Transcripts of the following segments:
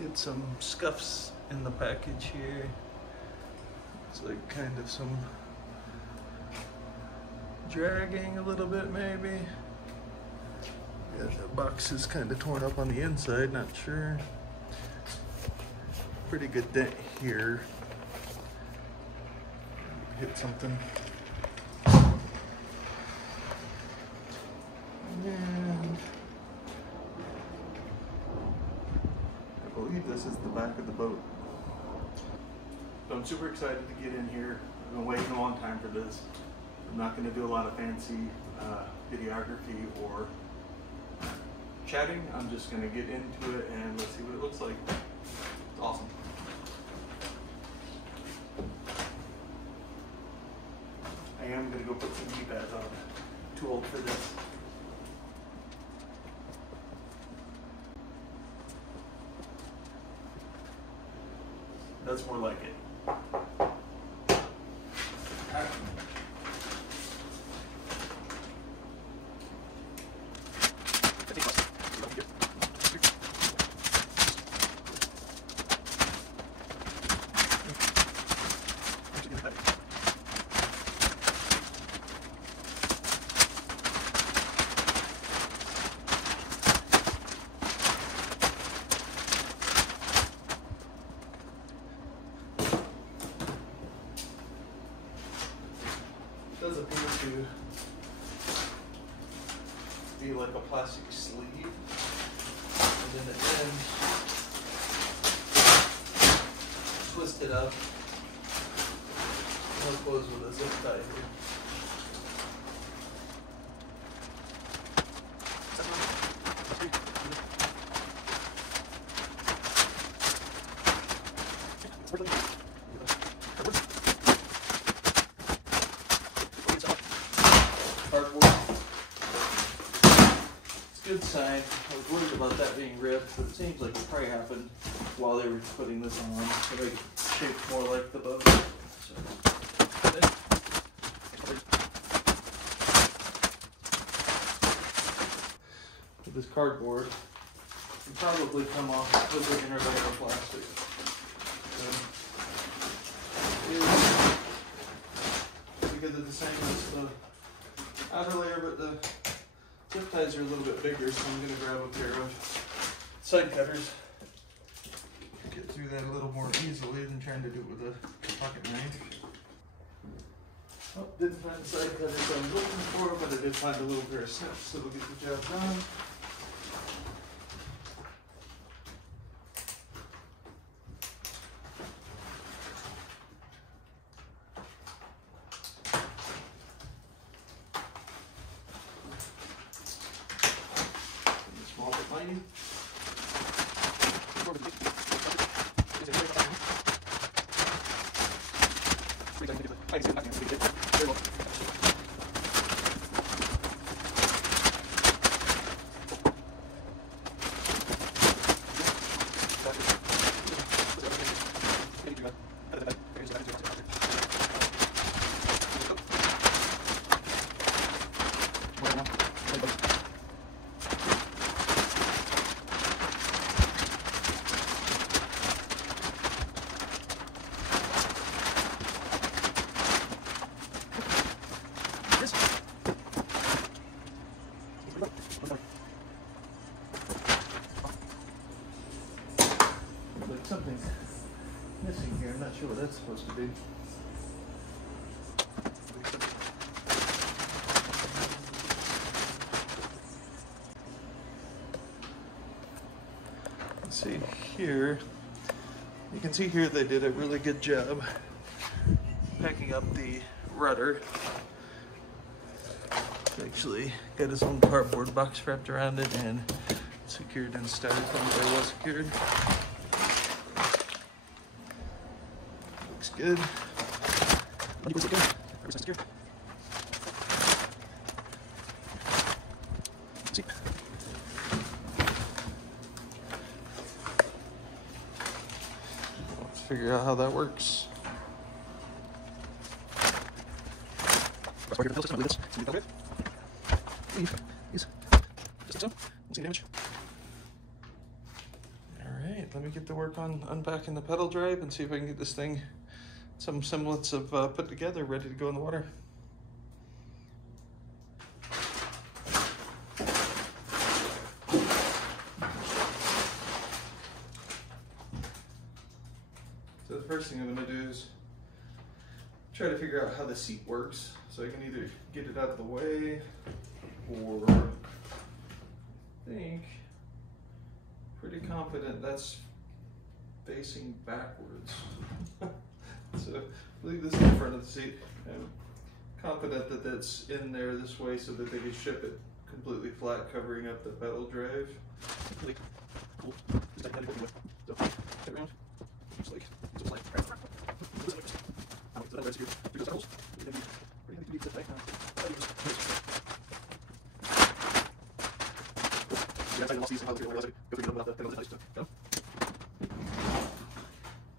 Get some scuffs in the package here. It's like kind of some dragging a little bit maybe. Yeah, the box is kind of torn up on the inside, not sure. Pretty good dent here. Hit something. And I believe this is the back of the boat. So I'm super excited to get in here. I've been waiting a long time for this. I'm not going to do a lot of fancy videography or chatting. I'm just going to get into it and let's see what it looks like. It's awesome. I am going to go put some knee pads on. Too old for this. That's more like it. Does appear to be like a plastic sleeve, and then at the end, twist it up. I'll close with a zip tie here. Good sign. I was worried about that being ripped, but it seems like it probably happened while they were putting this on. So they shaped more like the boat. So. With this cardboard, you probably come off with the inner layer of plastic. Because it's the same as the outer layer, but the zip ties are a little bit bigger, so I'm going to grab a pair of side cutters. Get through that a little more easily than trying to do it with a pocket knife. Oh, didn't find the side cutters I was looking for, but I did find a little pair of snips, so we'll get the job done. Something's missing here. I'm not sure what that's supposed to be. Let's see here. You can see here they did a really good job packing up the rudder. Actually got his own cardboard box wrapped around it and secured in styrofoam where it was secured. Looks good. See. Let's figure out how that works. All right. let me get to work on unpacking the pedal drive and see if I can get this thing some semblance of put together, ready to go in the water. So the first thing I'm going to do is try to figure out how the seat works, so I can either get it out of the way or think pretty confident that's facing backwards. So leave this in front of the seat. I'm confident that that's in there this way so that they can ship it completely flat, covering up the pedal drive. Really cool. Just like that, so turn around. Just like so like right. So that's here. Through those holes. Pretty heavy to be set back now.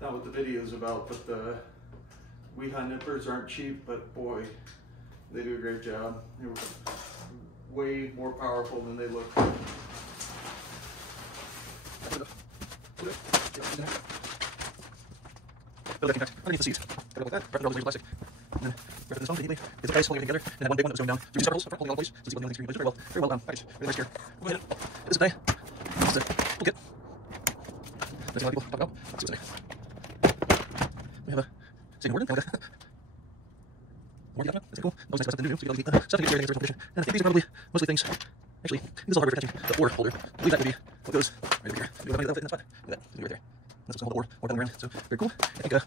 Not what the video is about, but the Weeha nippers aren't cheap, but boy, they do a great job. They're way more powerful than they look. Underneath the seat. Like that. Wrap it all the plastic. And then wrap this on neatly. It's a guys holding it together, and then one big one that was going down through these circles, holding all in place. So it's holding things very well. Very well done. Right. Really nice here. Go ahead. This is a day. This is a we'll get. Let's see how people talk about. Let's see what's in there. We have a second word in. More document. That's cool. Those nice stuff to do. So you got to stuff to get everything in position. And I think these are probably mostly things. Actually, this is all hardware for attaching the ore holder. I believe that would be what goes right over here. Do that fit in that spot? Look at that. It'll be right there. That's what's going to hold the ore down around. So very cool. I think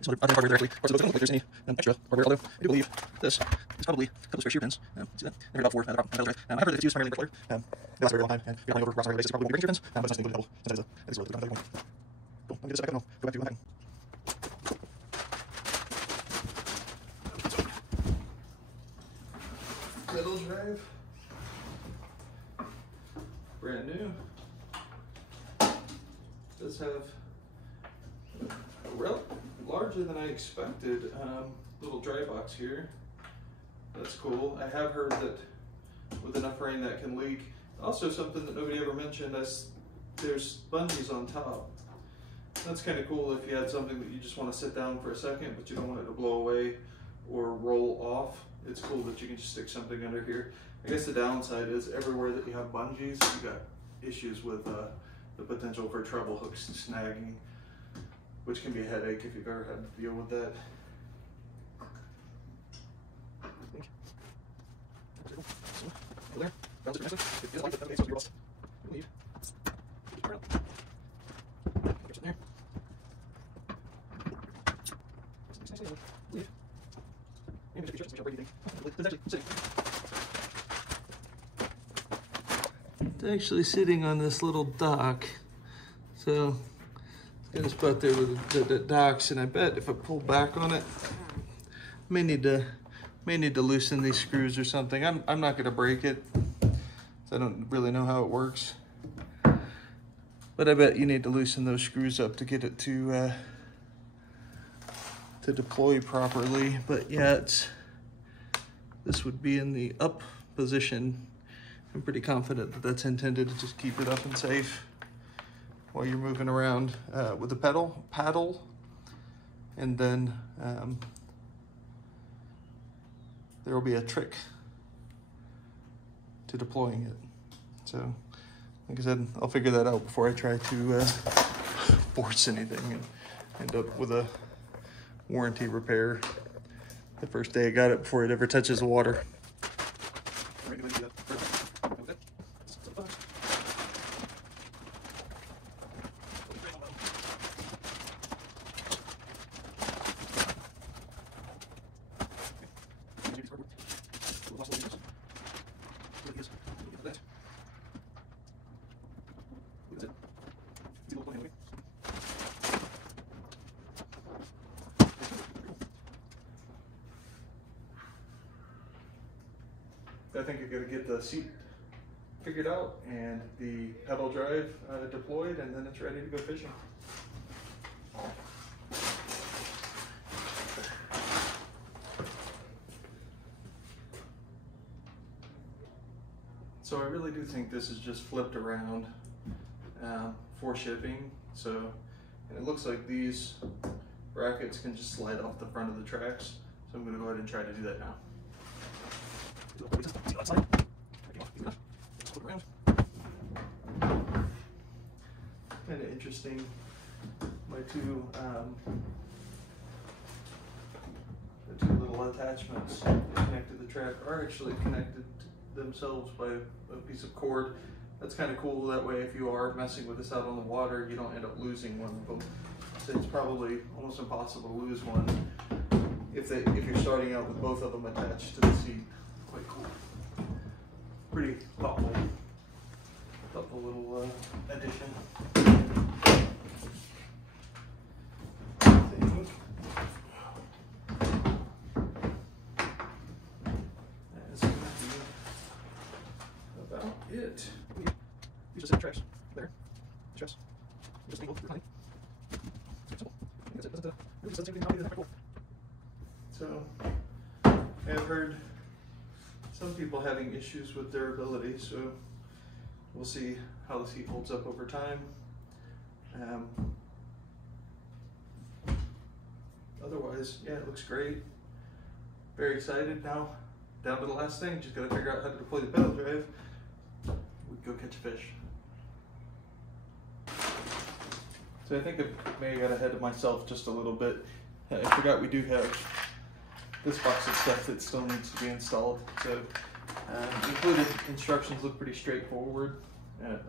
some other hardware directly. Parts of those don't look like there's any extra hardware, although I do believe this is probably a couple spare shear pins. See that? They're about 4. I've heard that it's used primarily in color. They last a very long time, and you're flying over rocks on a regular basis. Probably won't be breaking shear pins, but it's nice to include a double. Since it's a really good one. Cool. Let me get this back up and I'll go back to unpacking. Pedal drive. Brand new. Does have larger than I expected little dry box here. That's cool. I have heard that with enough rain that can leak. Also something that nobody ever mentioned, there's bungees on top. That's kind of cool if you had something that you just want to sit down for a second but you don't want it to blow away or roll off. It's cool that you can just stick something under here. I guess the downside is everywhere that you have bungees, you got issues with the potential for treble hooks snagging, which can be a headache if you've ever had to deal with that. It's actually sitting on this little dock, so got a spot there with the docks, and I bet if I pull back on it, may need to loosen these screws or something. I'm not gonna break it, so I don't really know how it works. But I bet you need to loosen those screws up to get it to deploy properly. But yeah, this would be in the up position. I'm pretty confident that that's intended to just keep it up and safe while you're moving around with the paddle, and then there will be a trick to deploying it. So, like I said, I'll figure that out before I try to force anything and end up with a warranty repair the first day I got it before it ever touches the water. I think I gotta get the seat figured out and the pedal drive deployed, and then it's ready to go fishing. So I really do think this is just flipped around for shipping. So, and it looks like these brackets can just slide off the front of the tracks. So I'm going to go ahead and try to do that now. Kind of interesting. My two the two little attachments that connect to the track are actually connected themselves by a piece of cord. That's kind of cool. That way, if you are messing with this out on the water, you don't end up losing one of them. So it's probably almost impossible to lose one if you're starting out with both of them attached to the seat. Quite cool. Pretty thoughtful little addition. It. These are set tracks. There. Stress. Just angle. Honey. That's it. Doesn't really doesn't seem to be complicated. Cool. So, I've heard some people having issues with durability, so we'll see how the seat holds up over time. Otherwise, yeah, it looks great. Very excited now. Down to the last thing. Just gotta figure out how to deploy the pedal drive. We go catch a fish. So I think I may have got ahead of myself just a little bit. I forgot we do have this box of stuff that still needs to be installed. So included instructions look pretty straightforward.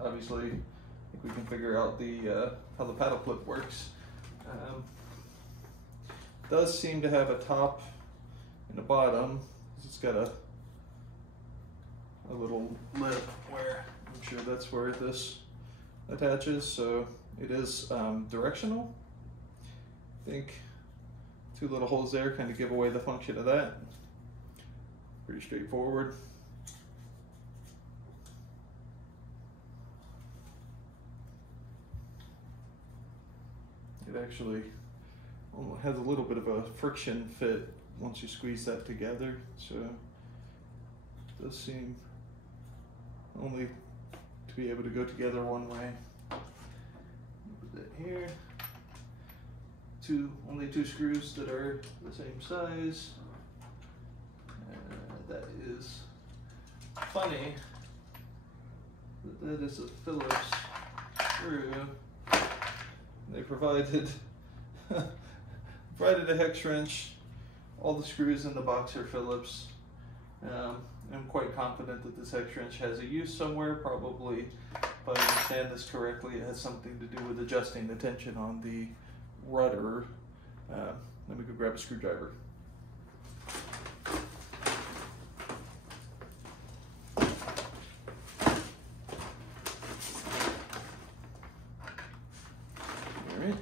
Obviously, I think we can figure out the how the paddle clip works. Does seem to have a top and a bottom. It's got a little lip where I'm sure that's where this attaches, so it is directional. I think two little holes there kind of give away the function of that. Pretty straightforward. It actually has a little bit of a friction fit once you squeeze that together, so it does seem only to be able to go together one way. Put that here. Only two screws that are the same size. That is funny. That is a Phillips screw. They provided a hex wrench. All the screws in the box are Phillips. I'm quite confident that this hex wrench has a use somewhere. Probably, if I understand this correctly, it has something to do with adjusting the tension on the rudder. Let me go grab a screwdriver. Alright,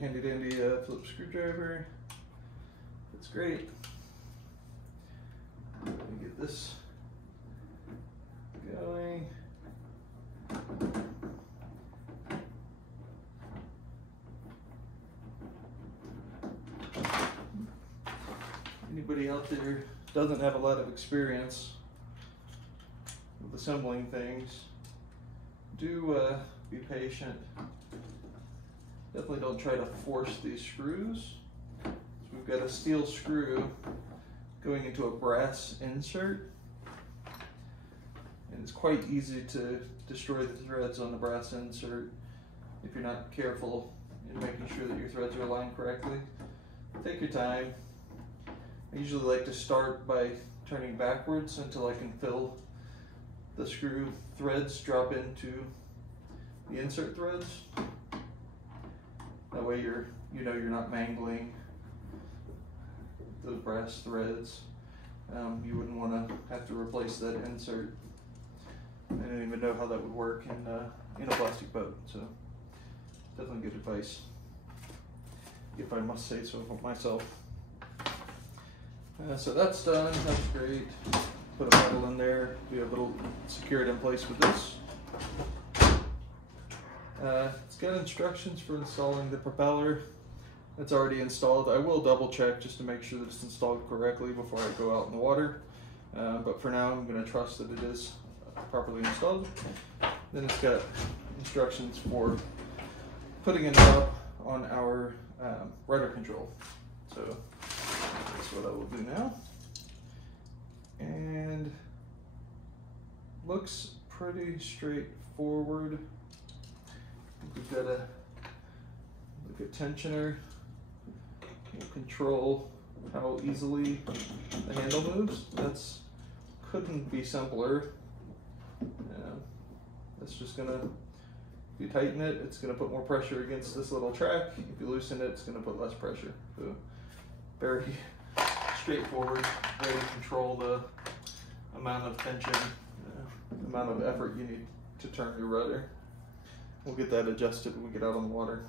handy dandy Phillips screwdriver. That's great. Let me get this going. Anybody out there doesn't have a lot of experience with assembling things, do be patient. Definitely don't try to force these screws. So we've got a steel screw going into a brass insert, and it's quite easy to destroy the threads on the brass insert if you're not careful in making sure that your threads are aligned correctly. Take your time. I usually like to start by turning backwards until I can feel the screw threads drop into the insert threads. That way you're not mangling those brass threads. You wouldn't want to have to replace that insert. I didn't even know how that would work in a plastic boat, so definitely good advice, if I must say so myself. So that's done. That's great. Put a pedal in there. Be able to secure it in place with this. It's got instructions for installing the propeller. It's already installed. I will double check just to make sure that it's installed correctly before I go out in the water. But for now, I'm going to trust that it is properly installed. Then it's got instructions for putting a knob on our rudder control. So that's what I will do now. And looks pretty straightforward. We've got a tensioner. We'll control how easily the handle moves. That's couldn't be simpler. That's just gonna, if you tighten it, it's gonna put more pressure against this little track. If you loosen it, it's gonna put less pressure. So very straightforward way to control the amount of tension, the amount of effort you need to turn your rudder. We'll get that adjusted when we get out on the water.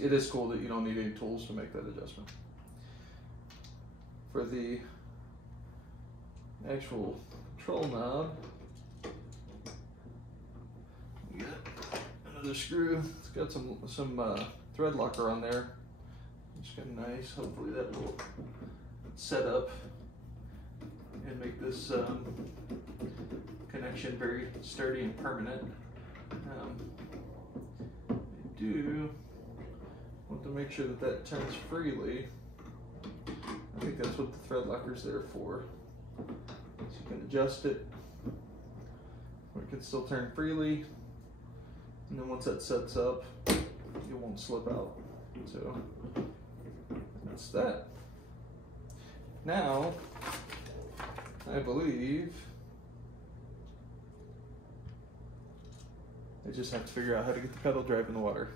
It is cool that you don't need any tools to make that adjustment. For the actual control knob, we got another screw. It's got some thread locker on there. It's kind of nice. Hopefully that will set up and make this connection very sturdy and permanent. I do want to make sure that that turns freely. I think that's what the thread locker's there for. So you can adjust it where it can still turn freely. And then once that sets up, it won't slip out. So that's that. Now, I believe I just have to figure out how to get the pedal drive in the water.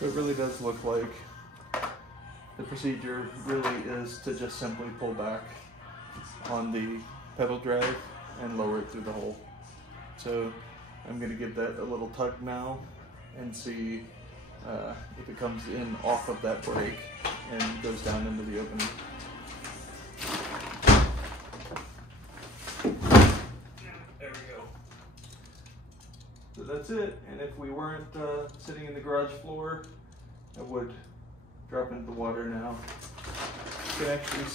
So it really does look like the procedure really is to just simply pull back on the pedal drive and lower it through the hole. So I'm going to give that a little tug now and see if it comes in off of that brake and goes down into the opening. There we go. So that's it. And if we weren't sitting in the garage floor, I would drop into the water now. You can actually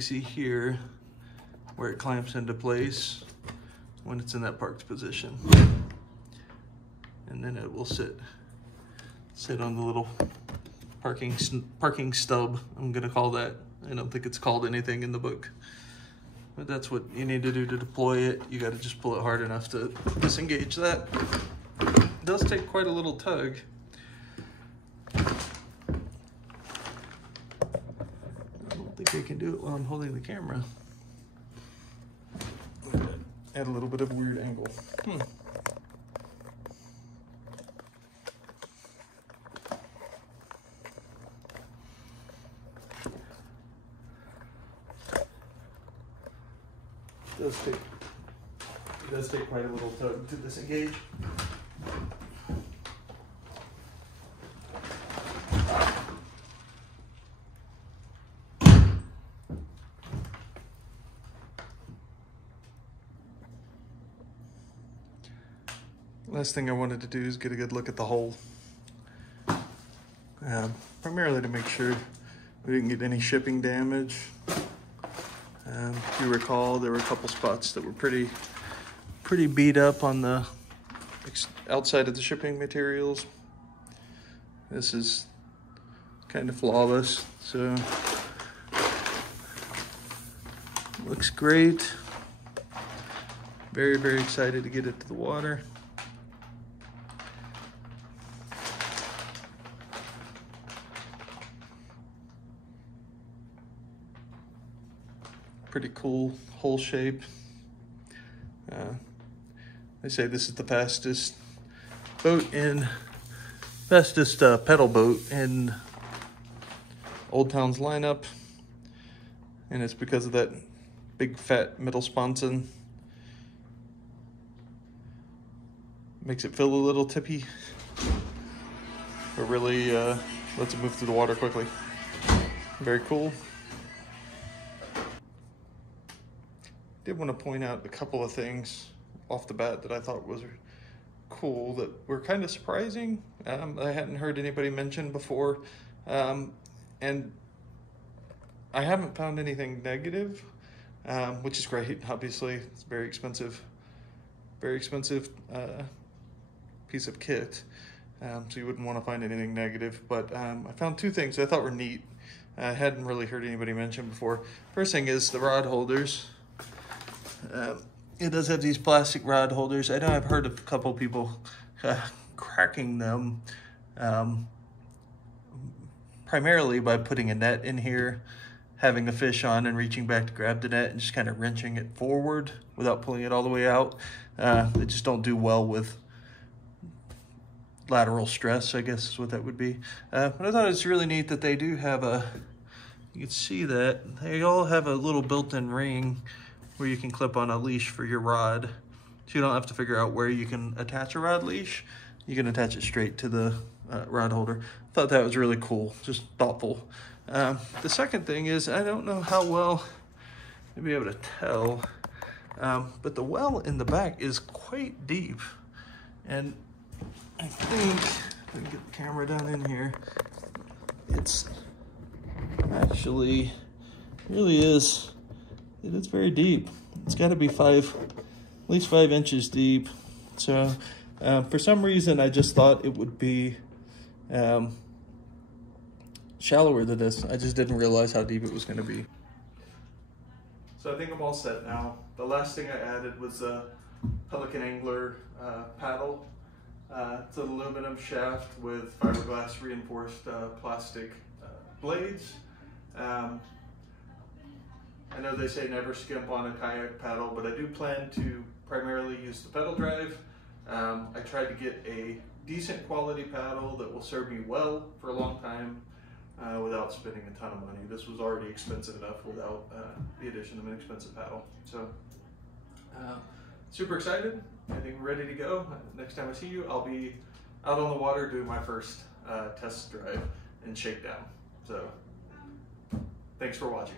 see here where it clamps into place when it's in that parked position. And then it will sit on the little parking stub, I'm gonna call that. I don't think it's called anything in the book, but that's what you need to do to deploy it. You gotta just pull it hard enough to disengage that. It does take quite a little tug. I can do it while I'm holding the camera. Add a little bit of a weird angle. It does take quite a little tug to disengage. Last thing I wanted to do is get a good look at the hole. Primarily to make sure we didn't get any shipping damage. If you recall, there were a couple spots that were pretty beat up on the outside of the shipping materials. This is kind of flawless, so looks great. Very, very excited to get it to the water. Pretty cool hole shape. They say this is the fastest pedal boat in Old Town's lineup, and it's because of that big fat middle sponson. Makes it feel a little tippy, but really lets it move through the water quickly. Very cool. Did want to point out a couple of things off the bat that I thought was cool that were kind of surprising. I hadn't heard anybody mention before, and I haven't found anything negative, which is great. Obviously, it's very expensive piece of kit, so you wouldn't want to find anything negative. But I found two things I thought were neat. I hadn't really heard anybody mention before. First thing is the rod holders. It does have these plastic rod holders. I know I've heard of a couple people cracking them, primarily by putting a net in here, having a fish on and reaching back to grab the net and just kind of wrenching it forward without pulling it all the way out. They just don't do well with lateral stress, I guess is what that would be. But I thought it's really neat that they do have you can see that they all have a little built-in ring where you can clip on a leash for your rod. So you don't have to figure out where you can attach a rod leash. You can attach it straight to the rod holder. Thought that was really cool, just thoughtful. The second thing is, I don't know how well you'll be able to tell, but the well in the back is quite deep. And I think, let me get the camera down in here, it's actually, really is, it is very deep. It's gotta be at least 5 inches deep. So for some reason, I just thought it would be shallower than this. I just didn't realize how deep it was gonna be. So I think I'm all set now. The last thing I added was a Pelican Angler paddle. It's an aluminum shaft with fiberglass reinforced plastic blades. I know they say never skimp on a kayak paddle, but I do plan to primarily use the pedal drive. I tried to get a decent quality paddle that will serve me well for a long time without spending a ton of money. This was already expensive enough without the addition of an expensive paddle. So super excited, I think we're ready to go. Next time I see you, I'll be out on the water doing my first test drive and shakedown. So thanks for watching.